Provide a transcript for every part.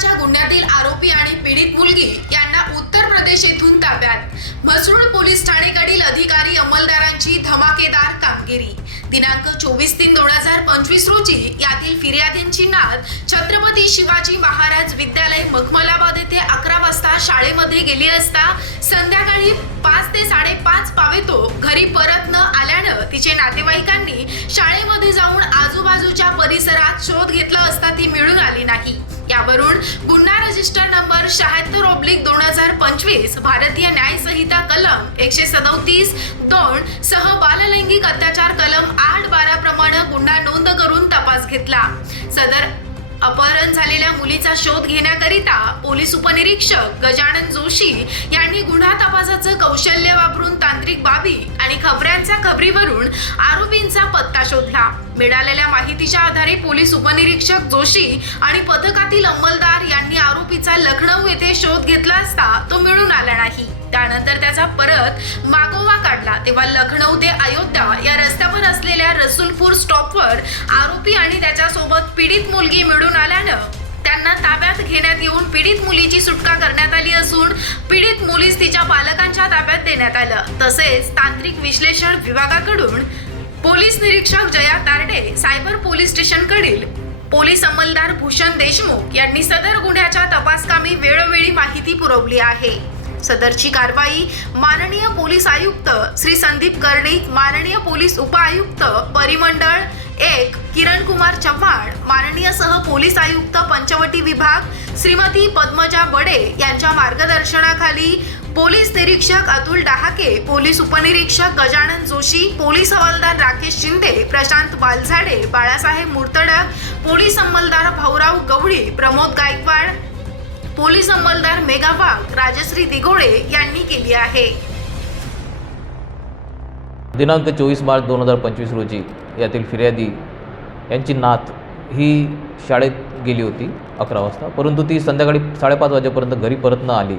खुनाच्या गुन्ह्यातील आरोपी आणि पीडित मुलगी यांना उत्तर प्रदेश येथून ताब्यात. म्हसरूळ पोलीस ठाणेकडील अधिकारी अंमलदारांची धमाकेदार कामगिरी. दिनांक चोवीस तीन दोन हजार पंचवीस रोजी यातील फिर्यादींची नात छत्रपती शिवाजी महाराज विद्यालय मखमलाबाद येथे अकरा वाजता शाळेमध्ये गेली असता संध्याकाळी पाच ते साडेपाच पावेतो घरी परत न आल्यानं तिचे नातेवाईकांनी शाळेमध्ये जाऊन आजूबाजूच्या परिसरात शोध घेतला असता ती मिळून आली नाही. यावरून गुन्हा रजिस्टर नंबर शहात्तर ऑब्लिक दोन हजार पंचवीस भारतीय न्याय संहिता कलम एकशे सदोतीस दोन सह बाललैंगिक अत्याचार कलम आठ बारा प्रमाणे गुन्हा नोंद करून तपास घेतला. सदर अपहरण झालेल्या मुलीचा शोध घेण्याकरिता पोलीस उपनिरीक्षक गजानन जोशी यांनी गुन्हा तपासाचं कौशल्य वापरून तांत्रिक बाबी आणि खबऱ्यांच्या खबरीवरून आरोपींचा पत्ता शोधला. मिळालेल्या माहितीच्या आधारे पोलीस उपनिरीक्षक जोशी आणि पथकातील अंमलदार यांनी आरोपीचा लखनौ येथे शोध घेतला असता तो मिळून आला नाही. त्यानंतर त्याचा परत मागोवा काढला तेव्हा लखनौ ते अयोध्या या रस्त्यावर असलेल्या रसूलपूर स्टॉपवर आरोपी आणि त्याच्यासोबत पीडित मुलगी मिळून आल्यानं त्यांना ताब्यात घेण्यात येऊन पीडित मुलीची सुटका करण्यात आली असून पीडित मुलीस तिच्या पालकांच्या ताब्यात देण्यात आलं. तसेच तांत्रिक विश्लेषण विभागाकडून पोलीस निरीक्षक जया तारडे सायबर पोलीस स्टेशनकडील पोलीस अंमलदार भूषण देशमुख यांनी सदर गुन्ह्याच्या तपासकामी वेळोवेळी माहिती पुरवली आहे. सदरची कारवाई माननीय पोलीस आयुक्त श्री संदीप कर्णिक माननीय पोलीस उपआयुक्त परिमंडळ कुमार चव्हाण माननीयसह पोलीस आयुक्त पंचवटी विभाग श्रीमती पद्मजा बडे यांच्या मार्गदर्शनाखाली पोलीस निरीक्षक अतुल डहाके पोलीस उपनिरीक्षक गजानन जोशी पोलीस हवालदार राकेश शिंदे प्रशांत बालझाडे बाळासाहेब मुर्तडक पोलीस अंमलदार भाऊराव गवळी प्रमोद गायकवाड पोलीस अंमलदार मेघा वाघ राजश्री दिघोळे यांनी केली आहे. दिनांक चोवीस मार्च दोन हजार पंचवीस रोजी यातील फिर्यादी यांची नात ही शाळेत गेली होती अकरा वाजता. परंतु ती संध्याकाळी साडेपाच वाजेपर्यंत घरी परत न आली.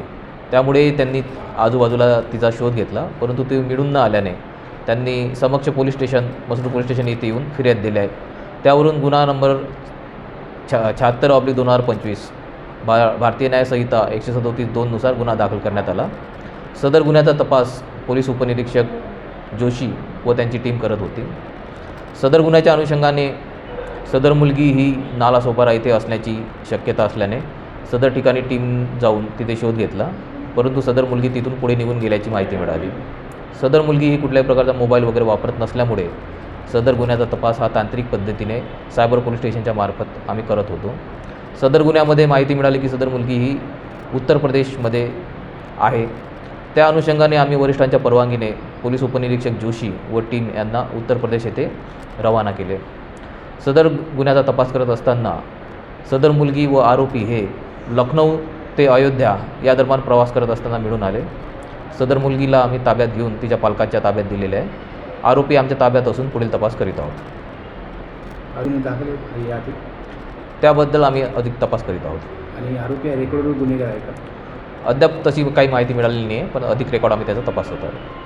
त्यामुळे त्यांनी आजूबाजूला तिचा शोध घेतला. परंतु ती मिळून न आल्याने त्यांनी समक्ष police station Masur police station येथे येऊन फिर्याद दिली आहे. त्यावरून गुन्हा नंबर छा शहात्तर ऑब्लिक दोन हजार पंचवीस भा भारतीय न्यायसंहिता एकशे सदोतीस दोननुसार गुन्हा दाखल करण्यात आला. सदर गुन्ह्याचा तपास पोलीस उपनिरीक्षक जोशी व त्यांची टीम करत होती. सदर गुन्ह्याच्या अनुषंगाने सदर मुलगी ही नालासोपारा येथे असण्याची शक्यता असल्याने सदर ठिकाणी टीम जाऊन तिथे शोध घेतला. परंतु सदर मुलगी तिथून पुढे निघून गेल्याची माहिती मिळाली. सदर मुलगी ही कुठल्याही प्रकारचा मोबाईल वगैरे वापरत नसल्यामुळे सदर गुन्ह्याचा तपास हा तांत्रिक पद्धतीने सायबर पोलीस स्टेशनच्या मार्फत आम्ही करत होतो. सदर गुन्ह्यामध्ये माहिती मिळाली की सदर मुलगी ही उत्तर प्रदेशमध्ये आहे. त्या अनुषंगाने आम्ही वरिष्ठांच्या परवानगीने पोलीस उपनिरीक्षक जोशी व टीम यांना उत्तर प्रदेश येथे रवाना केले. सदर गुन्ह्याचा तपास करत असताना सदर मुलगी व आरोपी हे लखनौ ते अयोध्या या दरम्यान प्रवास करत असताना मिळून आले. सदर मुलगीला आम्ही ताब्यात घेऊन तिच्या पालकांच्या ताब्यात दिलेले आहे. आरोपी आमच्या ताब्यात असून पुढील तपास करीत आहोत. त्याबद्दल आम्ही अधिक तपास करीत आहोत. आणि आरोपी रेकॉर्डवर गुन्हेगार आहे का? अद्याप तशी काही माहिती मिळालेली नाही आहे पण अधिक रेकॉर्ड आम्ही त्याचा तपासत आहोत.